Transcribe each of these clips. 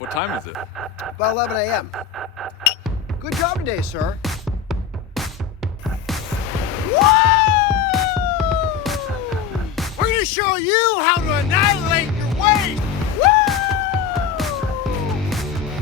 What time is it? About 11 a.m. Good job today, sir. We're gonna show you how to annihilate your weight.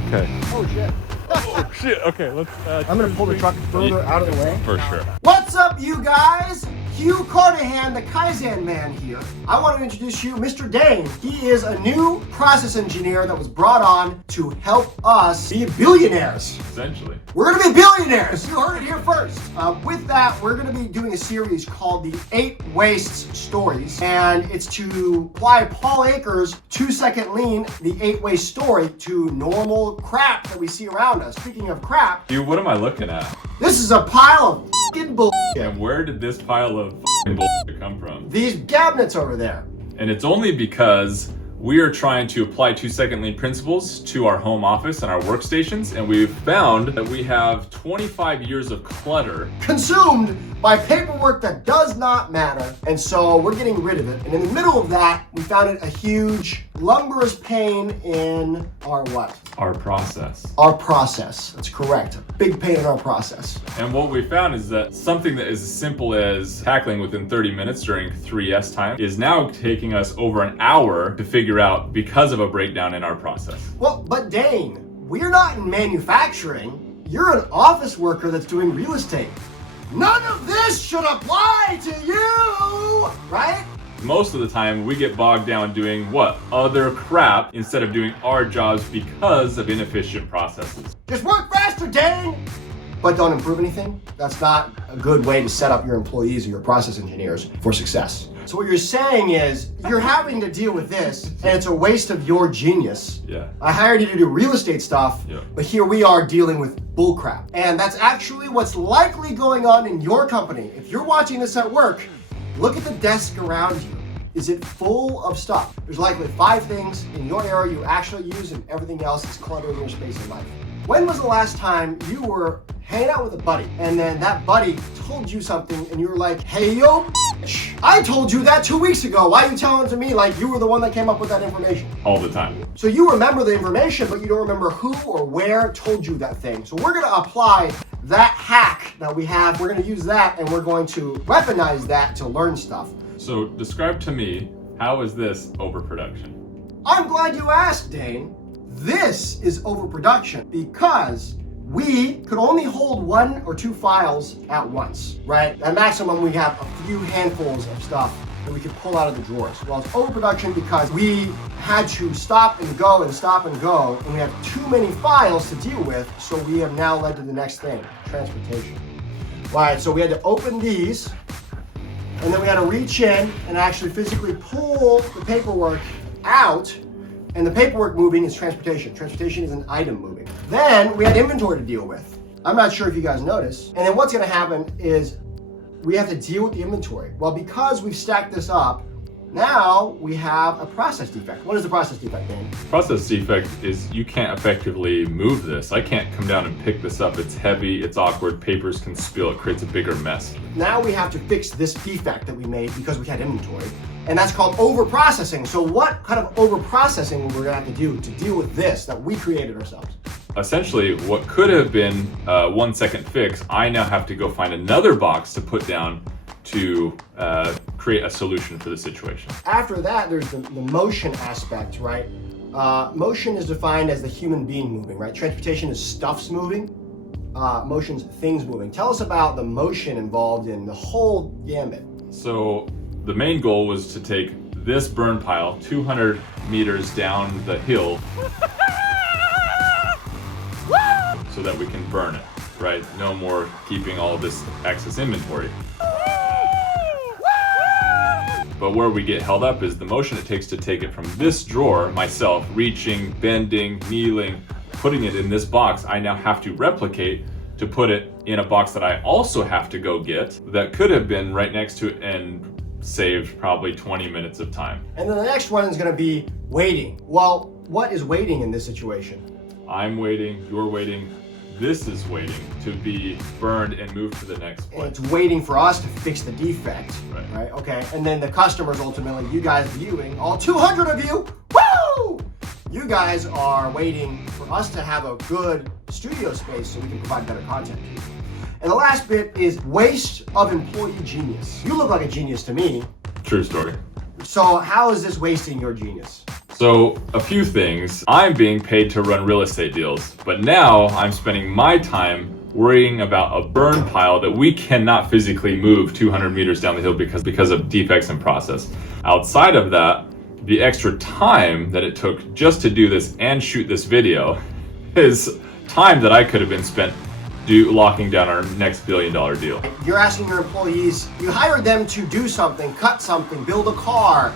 Okay. Oh shit. Oh, shit. Okay, let's. I'm gonna pull the truck further out of the way. For sure. What's up, you guys? Hugh Carnahan, the Kaizen man here. I want to introduce you Mr. Dane. He is a new process engineer that was brought on to help us be billionaires. Essentially. We're gonna be billionaires. You heard it here first. With that, we're gonna be doing a series called the 8 Wastes Stories, and it's to apply Paul Akers' 2-second lean, the 8 waste story, to normal crap that we see around us. Speaking of crap, Dude, what am I looking at? this is a pile of fucking bullshit. And where did this pile of bullshit come from? These cabinets over there. And it's only because we are trying to apply 2-second lean principles to our home office and our workstations, and we've found that we have 25 years of clutter. Consumed by paperwork that does not matter, and so we're getting rid of it. And in the middle of that, we found a huge lumberous pain in our what? Our process. Our process. That's correct. Big pain in our process. And what we found is that something that is as simple as tackling within 30 minutes during 3S time is now taking us over an hour to figure out because of a breakdown in our process. Well, but Dane, we're not in manufacturing. You're an office worker that's doing real estate. None of this should apply to you, right? Most of the time, we get bogged down doing what? Other crap instead of doing our jobs because of inefficient processes. Just work faster, Dane! But don't improve anything? That's not a good way to set up your employees or your process engineers for success. So what you're saying is, you're having to deal with this, and it's a waste of your genius. Yeah. I hired you to do real estate stuff, Yeah. but here we are dealing with bullcrap. And that's actually what's likely going on in your company. If you're watching this at work, look at the desk around you. Is it full of stuff? There's likely 5 things in your area you actually use, and everything else is clutter in your space in life. When was the last time you were hanging out with a buddy, and then that buddy told you something, and you were like, hey, yo, bitch, I told you that 2 weeks ago. Why are you telling it to me like you were the one that came up with that information? All the time. So you remember the information, but you don't remember who or where told you that thing. So we're gonna apply that hack that we have. We're gonna use that, and we're going to weaponize that to learn stuff. So describe to me, how is this overproduction? I'm glad you asked, Dane. This is overproduction because we could only hold 1 or 2 files at once, right? At maximum, we have a few handfuls of stuff that we could pull out of the drawers. Well, it's overproduction because we had to stop and go and stop and go, and we have too many files to deal with, so we have now led to the next thing, transportation. Right, so we had to open these, and then we had to reach in and actually physically pull the paperwork out. And the paperwork moving is transportation. Transportation is an item moving. Then we had inventory to deal with. I'm not sure if you guys noticed. And then what's gonna happen is we have to deal with the inventory. Well, because we've stacked this up, now we have a process defect. What is the process defect, Dan? Process defect is you can't effectively move this. I can't come down and pick this up. It's heavy, it's awkward, papers can spill, it creates a bigger mess. Now we have to fix this defect that we made because we had inventory. And that's called overprocessing. So what kind of overprocessing we're gonna have to do to deal with this that we created ourselves? Essentially, what could have been a 1-second fix, I now have to go find another box to put down to create a solution for the situation. After that, there's the motion aspect, right? Motion is defined as the human being moving, right? Transportation is stuff's moving. Motion's things moving. Tell us about the motion involved in the whole gambit. So the main goal was to take this burn pile 200 meters down the hill so that we can burn it, right? No more keeping all this excess inventory. But where we get held up is the motion it takes to take it from this drawer, myself, reaching, bending, kneeling, putting it in this box, I now have to replicate to put it in a box that I also have to go get that could have been right next to it and saved probably 20 minutes of time. And then the next one is gonna be waiting. Well, what is waiting in this situation? I'm waiting, you're waiting, this is waiting to be burned and moved to the next And place. it's waiting for us to fix the defect, Right. right? Okay, and then the customers ultimately, you guys viewing, all 200 of you, woo! You guys are waiting for us to have a good studio space so we can provide better content to you. And the last bit is waste of employee genius. You look like a genius to me. True story. So how is this wasting your genius? So a few things. I'm being paid to run real estate deals, but now I'm spending my time worrying about a burn pile that we cannot physically move 200 meters down the hill because of defects in process. Outside of that, the extra time that it took just to do this and shoot this video is time that I could have been spent locking down our next $1 billion deal. You're asking your employees, you hired them to do something, cut something, build a car,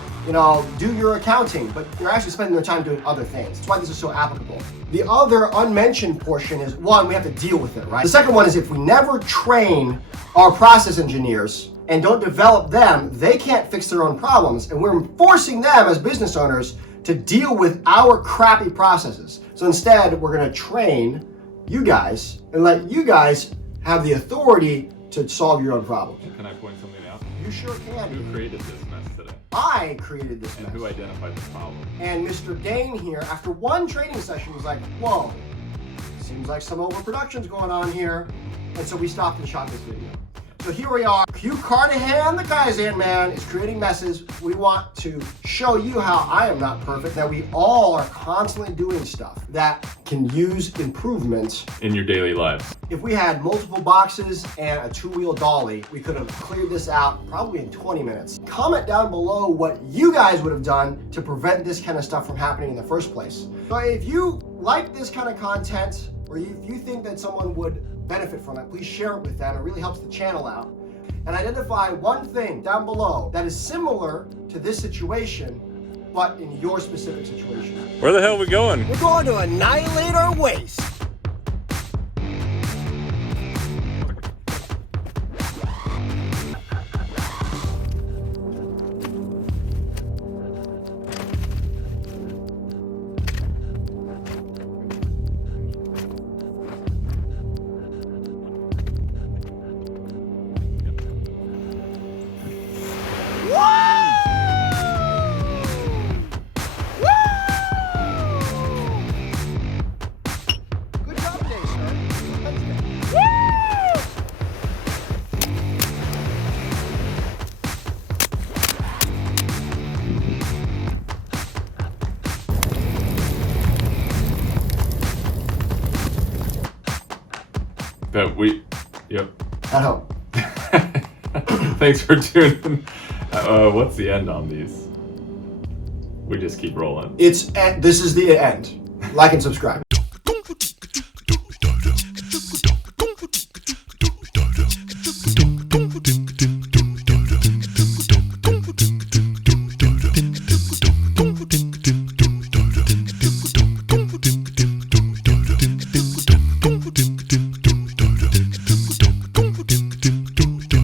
do your accounting, but you're actually spending their time doing other things. That's why this is so applicable. The other unmentioned portion is, one, we have to deal with it, right? The second one is if we never train our process engineers and don't develop them, they can't fix their own problems, and we're forcing them as business owners to deal with our crappy processes. So instead, we're gonna train you guys and let you guys have the authority to solve your own problems. Can I point something out? You sure can. Who created this mess today? I created this And mess. who identified the problem? And Mr. Dane here, after one training session, was like, whoa, seems like some overproduction's going on here. And so we stopped and shot this video. So here we are. Hugh Carnahan, the Kaizen man, is creating messes. We want to show you how I am not perfect, that we all are constantly doing stuff that can use improvements In your daily lives. If we had multiple boxes and a two-wheel dolly, we could have cleared this out probably in 20 minutes. Comment down below what you guys would have done to prevent this kind of stuff from happening in the first place. So if you like this kind of content, or if you think that someone would benefit from it, please share it with them. It really helps the channel out. And identify one thing down below that is similar to this situation, but in your specific situation. Where the hell are we going? We're going to annihilate our waste. Good job today, sir. Yep. At home. Thanks for tuning in. What's the end on these? We just keep rolling. This is the end. Like and subscribe.